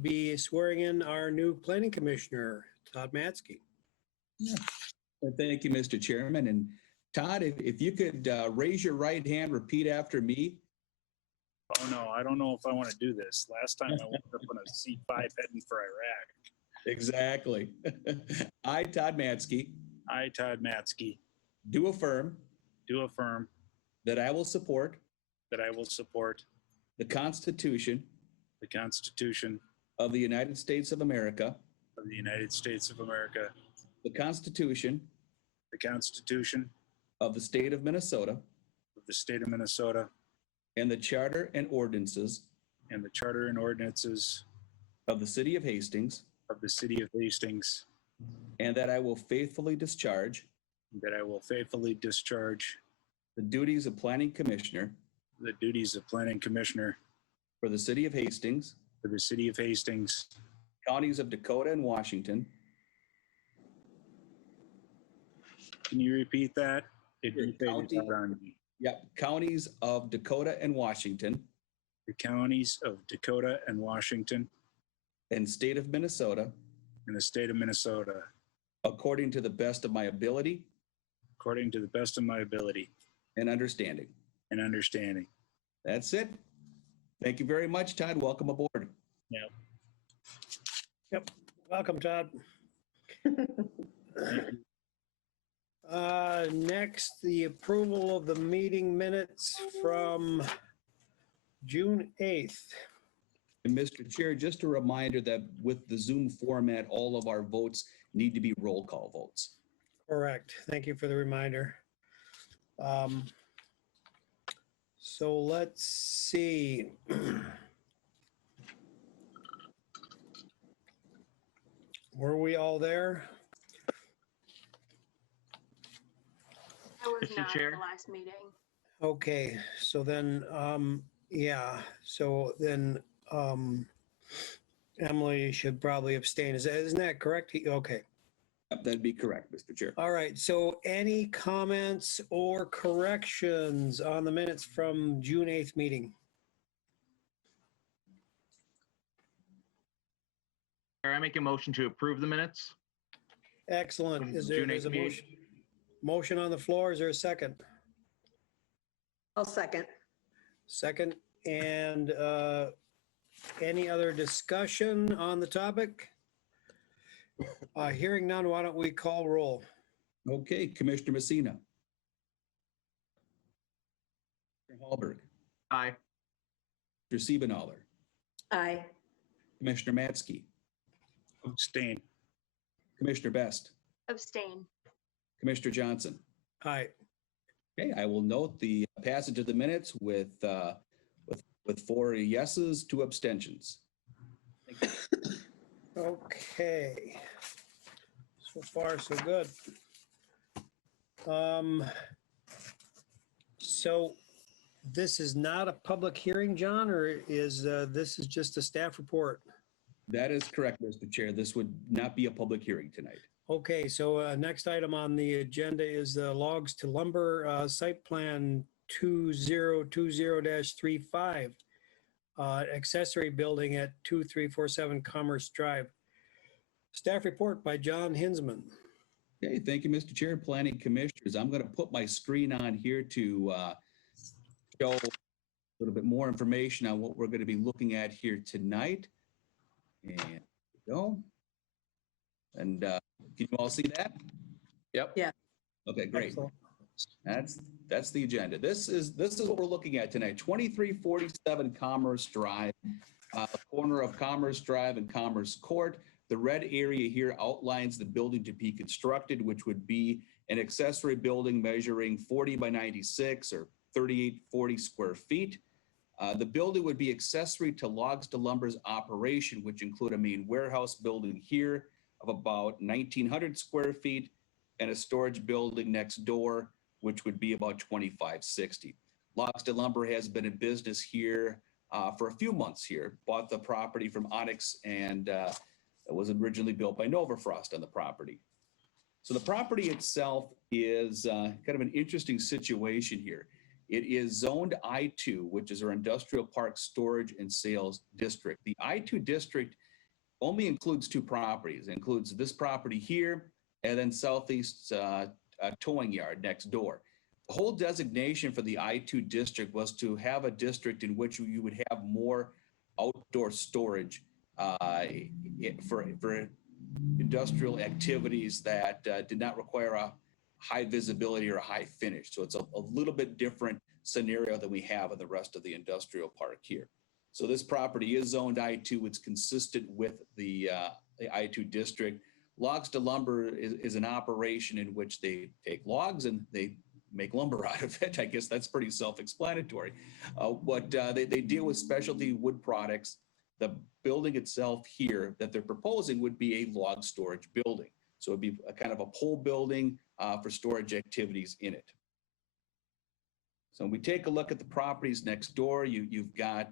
would be swearing in our new planning commissioner, Todd Matzke. Well, thank you, Mr. Chairman. And Todd, if you could raise your right hand, repeat after me. Oh no, I don't know if I want to do this. Last time I wound up on a C5 heading for Iraq. Exactly. I, Todd Matzke, I, Todd Matzke, do affirm do affirm that I will support that I will support the Constitution the Constitution of the United States of America, of the United States of America, the Constitution the Constitution of the State of Minnesota, of the State of Minnesota, and the Charter and ordinances and the Charter and ordinances of the City of Hastings, of the City of Hastings, and that I will faithfully discharge that I will faithfully discharge the duties of Planning Commissioner the duties of Planning Commissioner for the City of Hastings, for the City of Hastings, counties of Dakota and Washington. Can you repeat that? It Sure. faded County- out on me. Yep, counties of Dakota and Washington, The counties of Dakota and Washington and state of Minnesota, and the State of Minnesota, according to the best of my ability according to the best of my ability and understanding. and understanding. That's it. Thank you very much, Todd. Welcome aboard. Yep, welcome, Todd. Next, the approval of the meeting minutes from June 8th. And Mr. Chair, just a reminder that with the Zoom format, all of our votes need to be roll call votes. Correct. Thank you for the reminder. So let's see. Were we all there? I was Mr. not at Chair? the last meeting. Okay, so then, Emily should probably abstain. Isn't that correct? Okay. Yep, that'd be correct, Mr. Chair. All right, so any comments or corrections on the minutes from June 8th meeting? I make a motion to approve the minutes. Excellent. From Is there June is a 8th meeting. motion on the floor? Is there a second? I'll second. Second, and any other discussion on the topic? Hearing none, why don't we call roll? Okay, Commissioner Messina. Commissioner Hallberg. Aye. Mr. Siebenaler. Aye. Commissioner Matzke. Abstain. Commissioner Best. Abstain. Commissioner Johnson. Aye. Okay, I will note the passage of the minutes with 4 yeses, 2 abstentions. Okay. So far, so good. So this is not a public hearing, John, or is this is just a staff report? That is correct, Mr. Chair. This would not be a public hearing tonight. Okay, so next item on the agenda is the Logs to Lumber Site Plan 2020-35, accessory building at 2347 Commerce Drive. Staff report by John Hinsman. Okay, thank you, Mr. Chair, Planning Commissioners. I'm going to put my screen on here to show a little bit more information on what we're going to be looking at here tonight. And there we go. And can you all see that? Yep. Yeah. Okay, great. Excellent. That's the agenda. This is what we're looking at tonight. 2347 Commerce Drive, corner of Commerce Drive and Commerce Court. The red area here outlines the building to be constructed, which would be an accessory building measuring 40 by 96 or 3840 square feet. The building would be accessory to Logs to Lumber's operation, which include a main warehouse building here of about 1,900 square feet and a storage building next door, which would be about 2,560. Logs to Lumber has been in business here for a few months here, bought the property from Onyx, and it was originally built by Novafrost on the property. So the property itself is kind of an interesting situation here. It is zoned I-2, which is our industrial park storage and sales district. The I-2 district only includes two properties. It includes this property here and then Southeast Towing Yard next door. The whole designation for the I-2 district was to have a district in which you would have more outdoor storage for industrial activities that did not require a high visibility or a high finish. So it's a little bit different scenario than we have in the rest of the industrial park here. So this property is zoned I-2. It's consistent with the I-2 district. Lobster Lumber is an operation in which they take logs and they make lumber out of it. I guess that's pretty self-explanatory. But they deal with specialty wood products. The building itself here that they're proposing would be a log storage building. So it'd be a kind of a pole building for storage activities in it. So when we take a look at the properties next door, you've got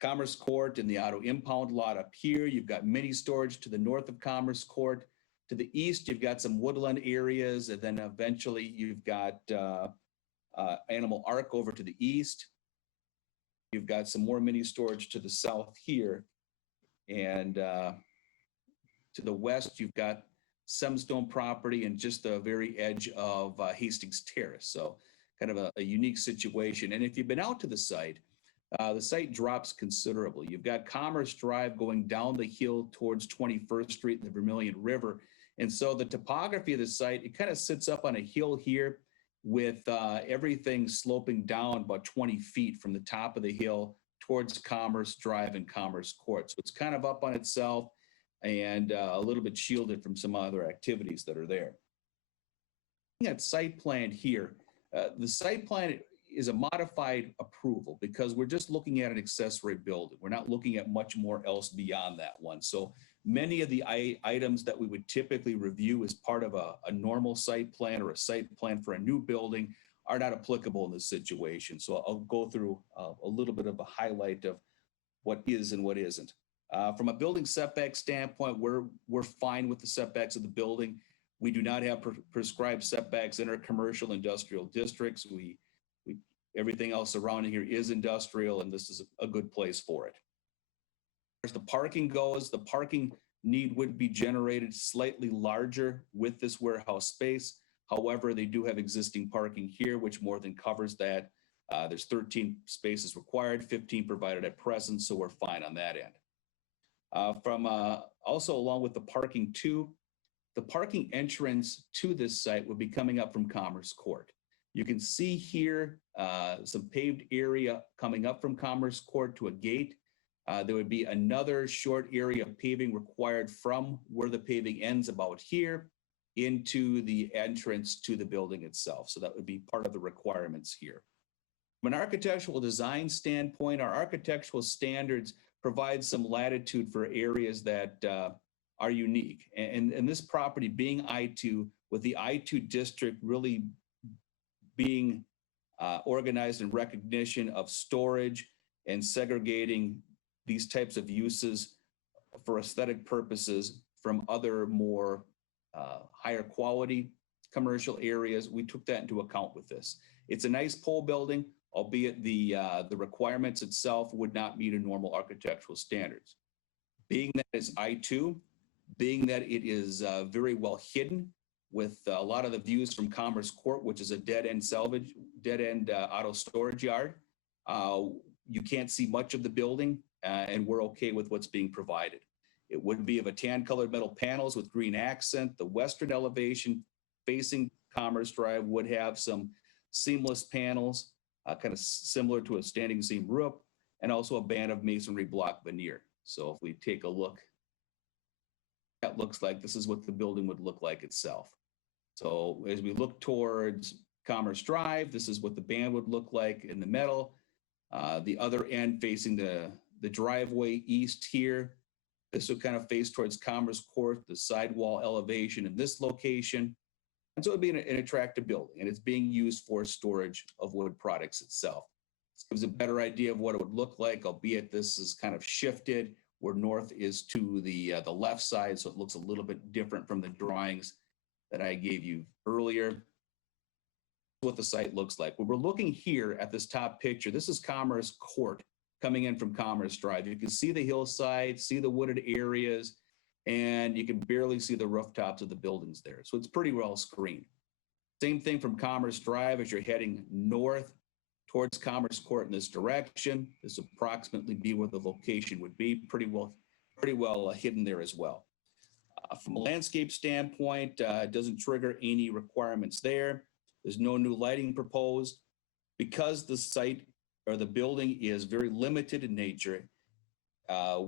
Commerce Court and the auto impound lot up here. You've got mini storage to the north of Commerce Court. To the east, you've got some woodland areas, and then eventually you've got Animal Ark over to the east. You've got some more mini storage to the south here. And to the west, you've got Semstone property and just the very edge of Hastings Terrace. So kind of a unique situation. And if you've been out to the site drops considerably. You've got Commerce Drive going down the hill towards 21st Street and the Vermilion River. And so the topography of the site, it kind of sits up on a hill here with everything sloping down about 20 feet from the top of the hill towards Commerce Drive and Commerce Court. So it's kind of up on itself and a little bit shielded from some other activities that are there. Looking at site plan here, the site plan is a modified approval because we're just looking at an accessory building. We're not looking at much more else beyond that one. So many of the items that we would typically review as part of a normal site plan or a site plan for a new building are not applicable in this situation. So I'll go through a little bit of a highlight of what is and what isn't. From a building setback standpoint, we're fine with the setbacks of the building. We do not have prescribed setbacks in our commercial industrial districts. Everything else surrounding here is industrial, and this is a good place for it. As the parking goes, the parking need would be generated slightly larger with this warehouse space. However, they do have existing parking here, which more than covers that. There's 13 spaces required, 15 provided at present, so we're fine on that end. Also, along with the parking too, the parking entrance to this site would be coming up from Commerce Court. You can see here some paved area coming up from Commerce Court to a gate. There would be another short area of paving required from where the paving ends about here into the entrance to the building itself. So that would be part of the requirements here. From an architectural design standpoint, our architectural standards provide some latitude for areas that are unique. And this property being I-2, with the I-2 district really being organized in recognition of storage and segregating these types of uses for aesthetic purposes from other more higher quality commercial areas, we took that into account with this. It's a nice pole building, albeit the requirements itself would not meet a normal architectural standards. Being that it's I-2, being that it is very well hidden with a lot of the views from Commerce Court, which is a dead-end auto storage yard, you can't see much of the building, and we're okay with what's being provided. It would be of a tan-colored metal panels with green accent. The western elevation facing Commerce Drive would have some seamless panels, kind of similar to a standing seam roof, and also a band of masonry block veneer. So if we take a look, that looks like this is what the building would look like itself. So as we look towards Commerce Drive, this is what the band would look like in the middle. The other end facing the driveway east here, this would kind of face towards Commerce Court, the sidewall elevation in this location. And so it would be an attractive building, and it's being used for storage of wood products itself. This gives a better idea of what it would look like, albeit this is kind of shifted where north is to the left side, so it looks a little bit different from the drawings that I gave you earlier. What the site looks like. When we're looking here at this top picture, this is Commerce Court coming in from Commerce Drive. You can see the hillside, see the wooded areas, and you can barely see the rooftops of the buildings there. So it's pretty well screened. Same thing from Commerce Drive as you're heading north towards Commerce Court in this direction. This approximately be where the location would be, pretty well hidden there as well. From a landscape standpoint, it doesn't trigger any requirements there. There's no new lighting proposed. Because the site or the building is very limited in nature,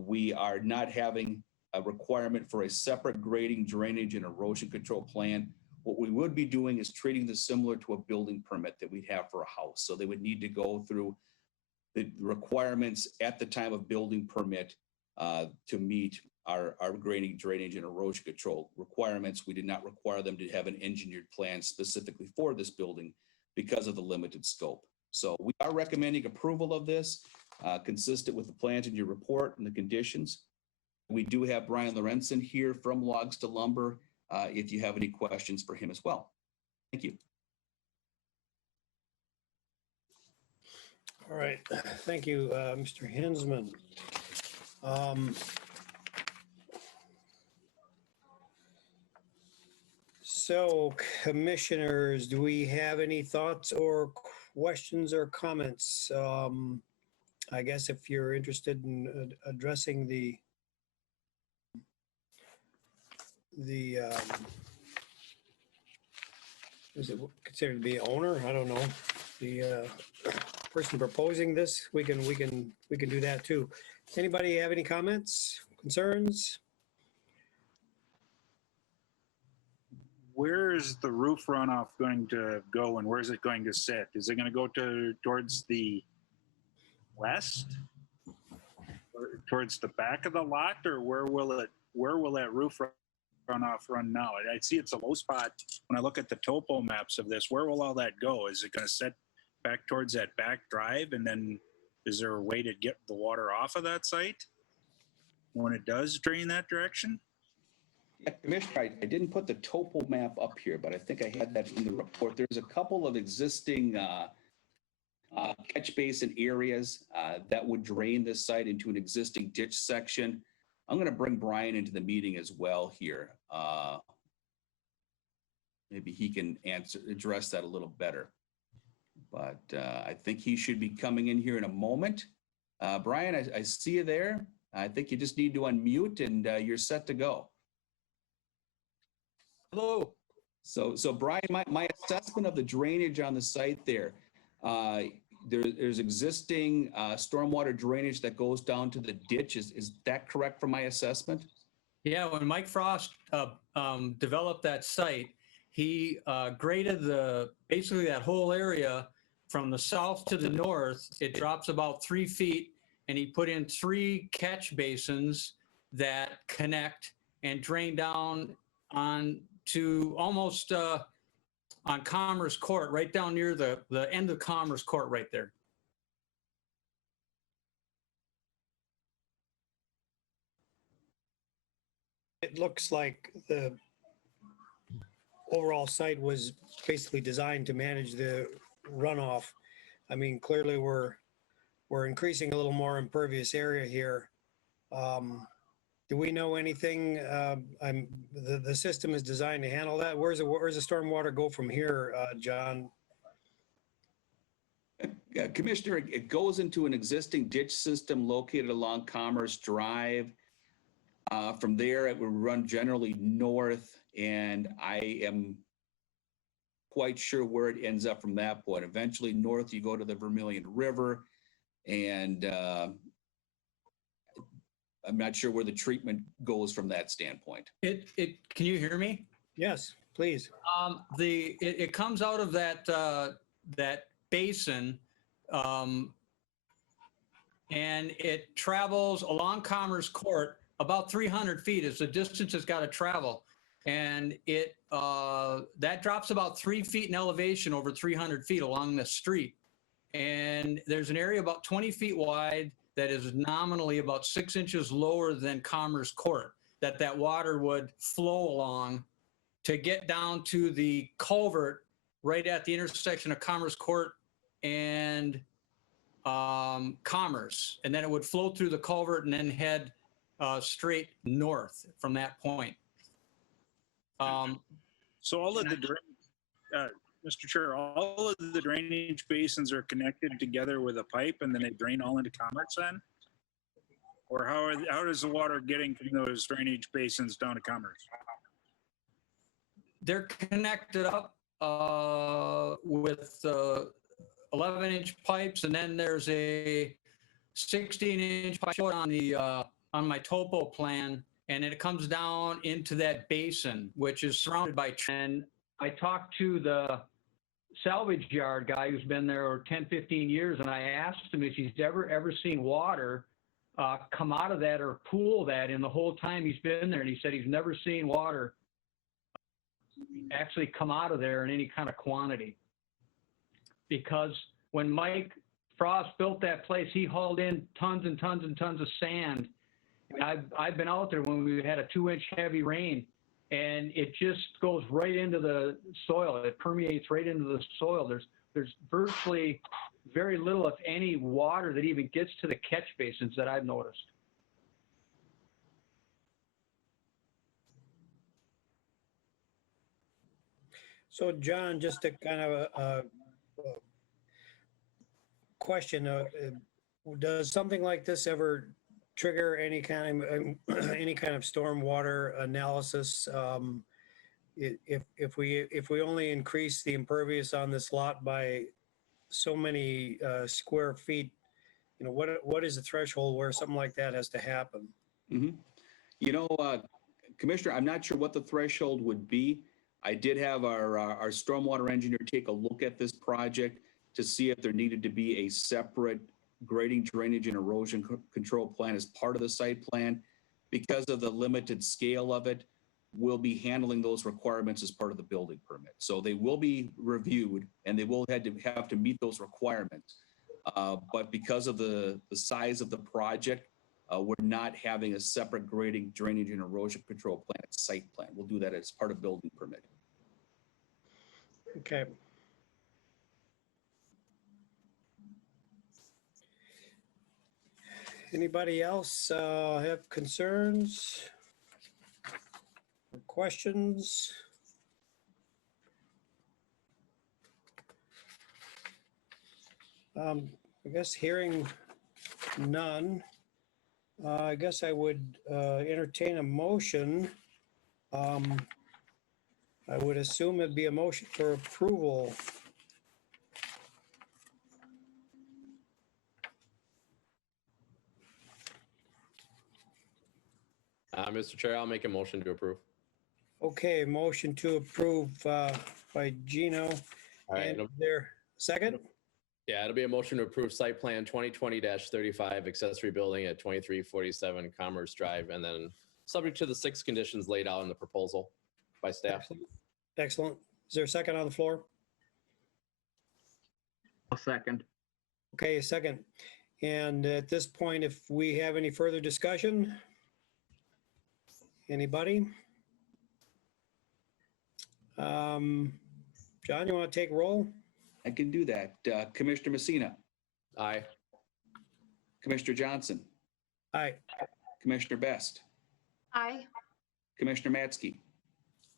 we are not having a requirement for a separate grading, drainage, and erosion control plan. What we would be doing is treating this similar to a building permit that we'd have for a house. So they would need to go through the requirements at the time of building permit to meet our grading, drainage, and erosion control requirements. We did not require them to have an engineered plan specifically for this building because of the limited scope. So we are recommending approval of this, consistent with the plans in your report and the conditions. We do have Brian Lorenzen here from Lobster Lumber if you have any questions for him as well. Thank you. All right, thank you, Mr. Hinsman. So, commissioners, do we have any thoughts or questions or comments? I guess if you're interested in addressing is it considered to be owner? I don't know. The person proposing this, we can do that too. Anybody have any comments, concerns? Where is the roof runoff going to go and where is it going to sit? Is it going to go towards the west? Or towards the back of the lot, or where will that roof runoff run now? I see it's a low spot when I look at the topo maps of this. Where will all that go? Is it going to set back towards that back drive, and then is there a way to get the water off of that site when it does drain that direction? Yeah, Commissioner, I didn't put the topo map up here, but I think I had that in the report. There's a couple of existing catch basin areas that would drain this site into an existing ditch section. I'm going to bring Brian into the meeting as well here. Maybe he can address that a little better. But I think he should be coming in here in a moment. Brian, I see you there. I think you just need to unmute and you're set to go. Hello. So Brian, my assessment of the drainage on the site there, there's existing stormwater drainage that goes down to the ditch. Is that correct from my assessment? Yeah, when Mike Frost developed that site, he graded basically that whole area from the south to the north. It drops about 3 feet, and he put in 3 catch basins that connect and drain down on to almost on Commerce Court, right down near the end of Commerce Court right there. It looks like the overall site was basically designed to manage the runoff. I mean, clearly we're increasing a little more impervious area here. Do we know anything? The system is designed to handle that. Where's the stormwater go from here, John? Commissioner, it goes into an existing ditch system located along Commerce Drive. From there, it will run generally north, and I am quite sure where it ends up from that point. Eventually north, you go to the Vermilion River, and I'm not sure where the treatment goes from that standpoint. Can you hear me? Yes, please. It comes out of that basin, and it travels along Commerce Court. About 300 feet is the distance it's got to travel, and that drops about 3 feet in elevation over 300 feet along the street. And there's an area about 20 feet wide that is nominally about 6 inches lower than Commerce Court, that water would flow along to get down to the culvert right at the intersection of Commerce Court and Commerce, and then it would flow through the culvert and then head straight north from that point. So all of the Mr. Chair, all of the drainage basins are connected together with a pipe and then they drain all into Commerce then? Or how is the water getting from those drainage basins down to Commerce? They're connected up with 11-inch pipes, and then there's a 16-inch pipe short on the on my topo plan, and it comes down into that basin, which is surrounded by. And I talked to the salvage yard guy who's been there 10, 15 years, and I asked him if he's ever seen water come out of that or pool that in the whole time he's been there, and he said he's never seen water actually come out of there in any kind of quantity. Because when Mike Frost built that place, he hauled in tons and tons and tons of sand. I've been out there when we had a 2-inch heavy rain, and it just goes right into the soil. It permeates right into the soil. There's virtually very little, if any, water that even gets to the catch basins that I've noticed. So John, just a kind of a question, does something like this ever trigger any kind of stormwater analysis? If we only increase the impervious on this lot by so many square feet, you know, what is the threshold where something like that has to happen? Mhm. You know, Commissioner, I'm not sure what the threshold would be. I did have our stormwater engineer take a look at this project to see if there needed to be a separate grading, drainage, and erosion control plan as part of the site plan. Because of the limited scale of it, we'll be handling those requirements as part of the building permit. So they will be reviewed and they will have to meet those requirements. But because of the size of the project, we're not having a separate grading, drainage, and erosion control plan at site plan. We'll do that as part of building permit. Okay. Anybody else have concerns or questions? I guess hearing none, I guess I would entertain a motion. I would assume it'd be a motion for approval. Mr. Chair, I'll make a motion to approve. Okay, motion to approve by Gino. All right. And there, second? Yeah, it'll be a motion to approve site plan 2020-35 accessory building at 2347 Commerce Drive, and then subject to the 6 conditions laid out in the proposal by staff. Excellent. Is there a second on the floor? I'll second. Okay, second. And at this point, if we have any further discussion? Anybody? John, you want to take roll? I can do that. Commissioner Messina, Aye. Commissioner Johnson, Aye. Commissioner Best, Aye. Commissioner Matzke,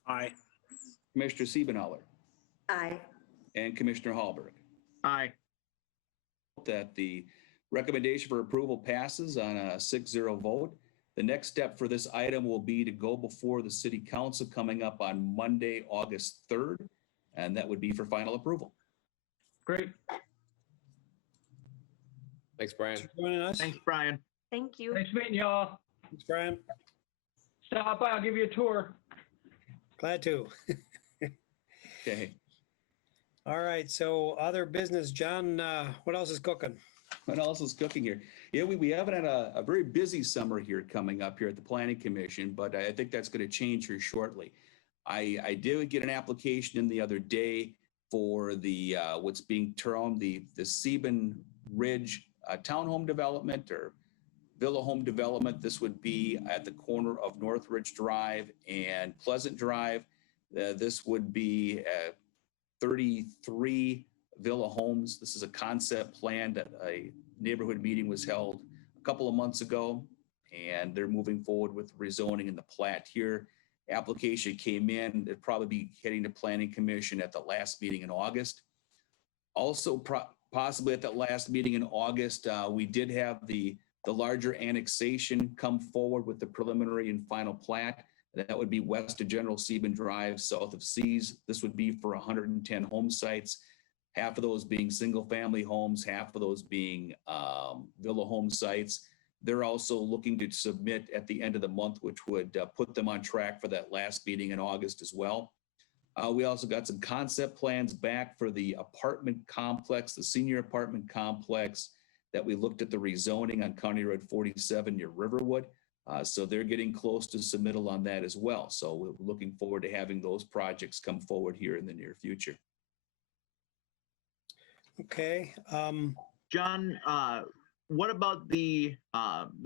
Aye. Commissioner Siebenhaler, Aye. and Commissioner Hallberg. Aye. That the recommendation for approval passes on a 6-0 vote. The next step for this item will be to go before the city council coming up on Monday, August 3rd, and that would be for final approval. Great. Thanks, Brian. Thanks for joining us. Thanks, Brian. Thank you. Thanks for meeting y'all. Thanks, Brian. Stop by, I'll give you a tour. Glad to. Okay. All right, so other business, John, what else is cooking? What else is cooking here? Yeah, we haven't had a very busy summer here coming up here at the Planning Commission, but I think that's going to change here shortly. I did get an application in the other day for the what's being termed the Sieben Ridge townhome development or villa home development. This would be at the corner of Northridge Drive and Pleasant Drive. This would be 33 Villa Homes. This is a concept plan that a neighborhood meeting was held a couple of months ago, and they're moving forward with rezoning in the plat here. Application came in, it'd probably be heading to Planning Commission at the last meeting in August. Also, possibly at that last meeting in August, we did have the larger annexation come forward with the preliminary and final plat. That would be west of General Sieben Drive, south of Seas. This would be for 110 home sites, half of those being single-family homes, half of those being villa home sites. They're also looking to submit at the end of the month, which would put them on track for that last meeting in August as well. We also got some concept plans back for the apartment complex, the senior apartment complex that we looked at the rezoning on County Road 47 near Riverwood. So they're getting close to submittal on that as well. So we're looking forward to having those projects come forward here in the near future. Okay. John, what about the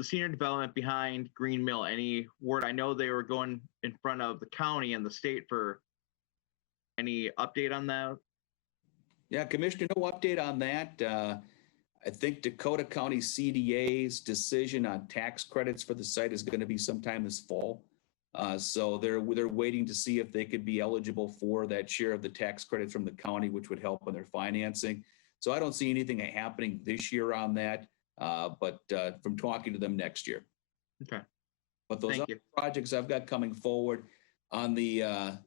senior development behind Green Mill? Any word? I know they were going in front of the county and the state for any update on that? Yeah, Commissioner, no update on that. I think Dakota County CDA's decision on tax credits for the site is going to be sometime this fall. So they're waiting to see if they could be eligible for that share of the tax credits from the county, which would help in their financing. So I don't see anything happening this year on that, but from talking to them next year. Okay. But those Thank other you. projects I've got coming forward on the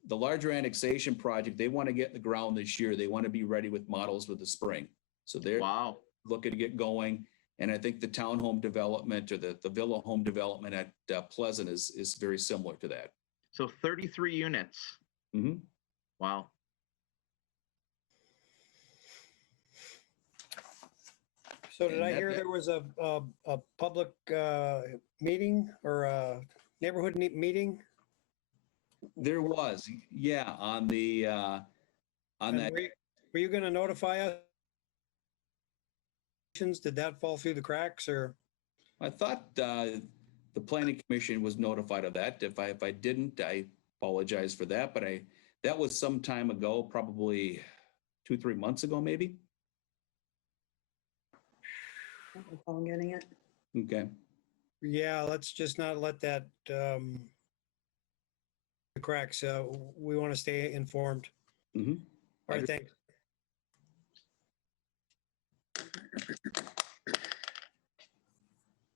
larger annexation project, they want to get in the ground this year. They want to be ready with models with the spring. So they're Wow. looking to get going. And I think the townhome development or the villa home development at Pleasant is very similar to that. So 33 units. Mhm. Wow. So did And I that- hear there was a public meeting or a neighborhood meeting? There was, yeah, on that. And were you going to notify us? Did that fall through the cracks or? I thought the planning commission was notified of that. If I didn't, I apologize for that, but that was some time ago, probably 2-3 months ago, maybe. I don't recall getting it. Okay. Yeah, let's just not let that the cracks. We want to stay informed. Mhm. All right, thanks.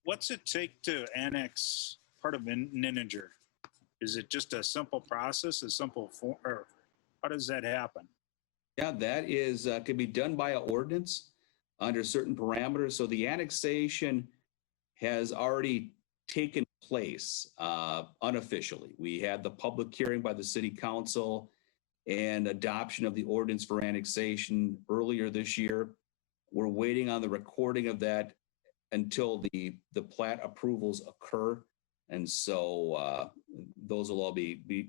What's it take to annex part of Nininger? Is it just a simple process, a simple form, or how does that happen? Yeah, that is, can be done by an ordinance under certain parameters. So the annexation has already taken place unofficially. We had the public hearing by the city council and adoption of the ordinance for annexation earlier this year. We're waiting on the recording of that until the plat approvals occur. And so those will all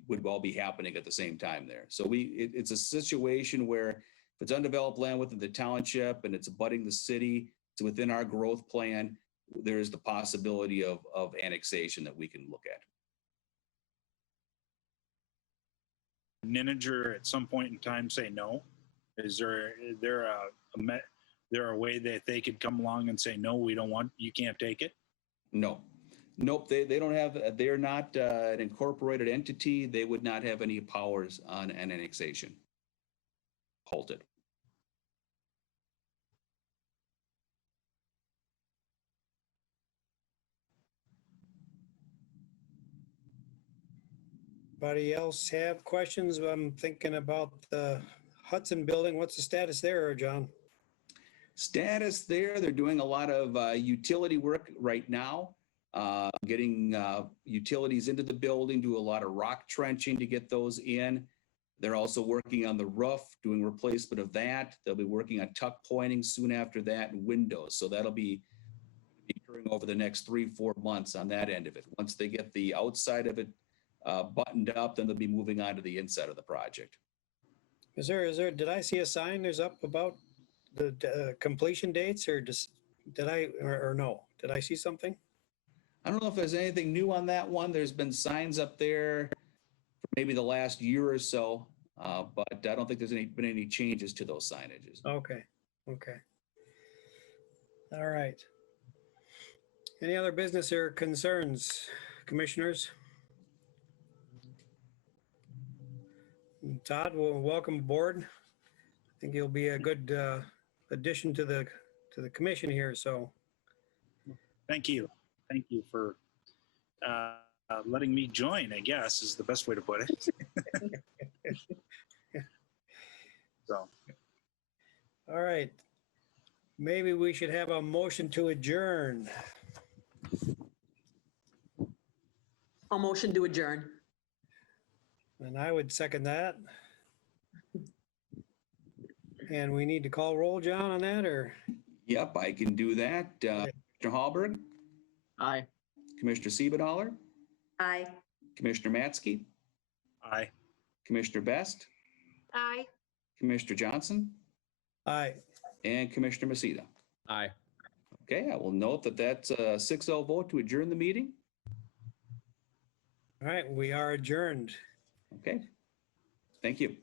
would all be happening at the same time there. So it's a situation where if it's undeveloped land within the township and it's abutting the city, it's within our growth plan, there is the possibility of annexation that we can look at. Nininger at some point in time say no? Is there a way that they could come along and say, no, we don't want, you can't take it? No. Nope, they don't have, they're not an incorporated entity. They would not have any powers on an annexation. Halted. Anybody else have questions? I'm thinking about the Hudson building. What's the status there, John? Status there, they're doing a lot of utility work right now, getting utilities into the building, do a lot of rock trenching to get those in. They're also working on the roof, doing replacement of that. They'll be working on tuck pointing soon after that and windows. So that'll be occurring over the next 3-4 months on that end of it. Once they get the outside of it buttoned up, then they'll be moving on to the inside of the project. Is there, did I see a sign there's up about the completion dates or just, did I, or no? Did I see something? I don't know if there's anything new on that one. There's been signs up there for maybe the last year or so. But I don't think there's been any changes to those signages. Okay, okay. All right. Any other business or concerns, commissioners? Todd, well, welcome aboard. I think you'll be a good addition to the commission here, so. Thank you. Thank you for letting me join, I guess, is the best way to put it. So, All right. Maybe we should have a motion to adjourn. I'll motion to adjourn. And I would second that. And we need to call roll, John, on that, or? Yep, I can do that. Commissioner Hallberg, Aye. Commissioner Siebenthaler, Aye. Commissioner Matzke, aye. Commissioner Best, Aye. Commissioner Johnson, Aye. and Commissioner Masita. Aye. Okay, I will note that that's a 6-0 vote to adjourn the meeting. All right, we are adjourned. Okay, thank you.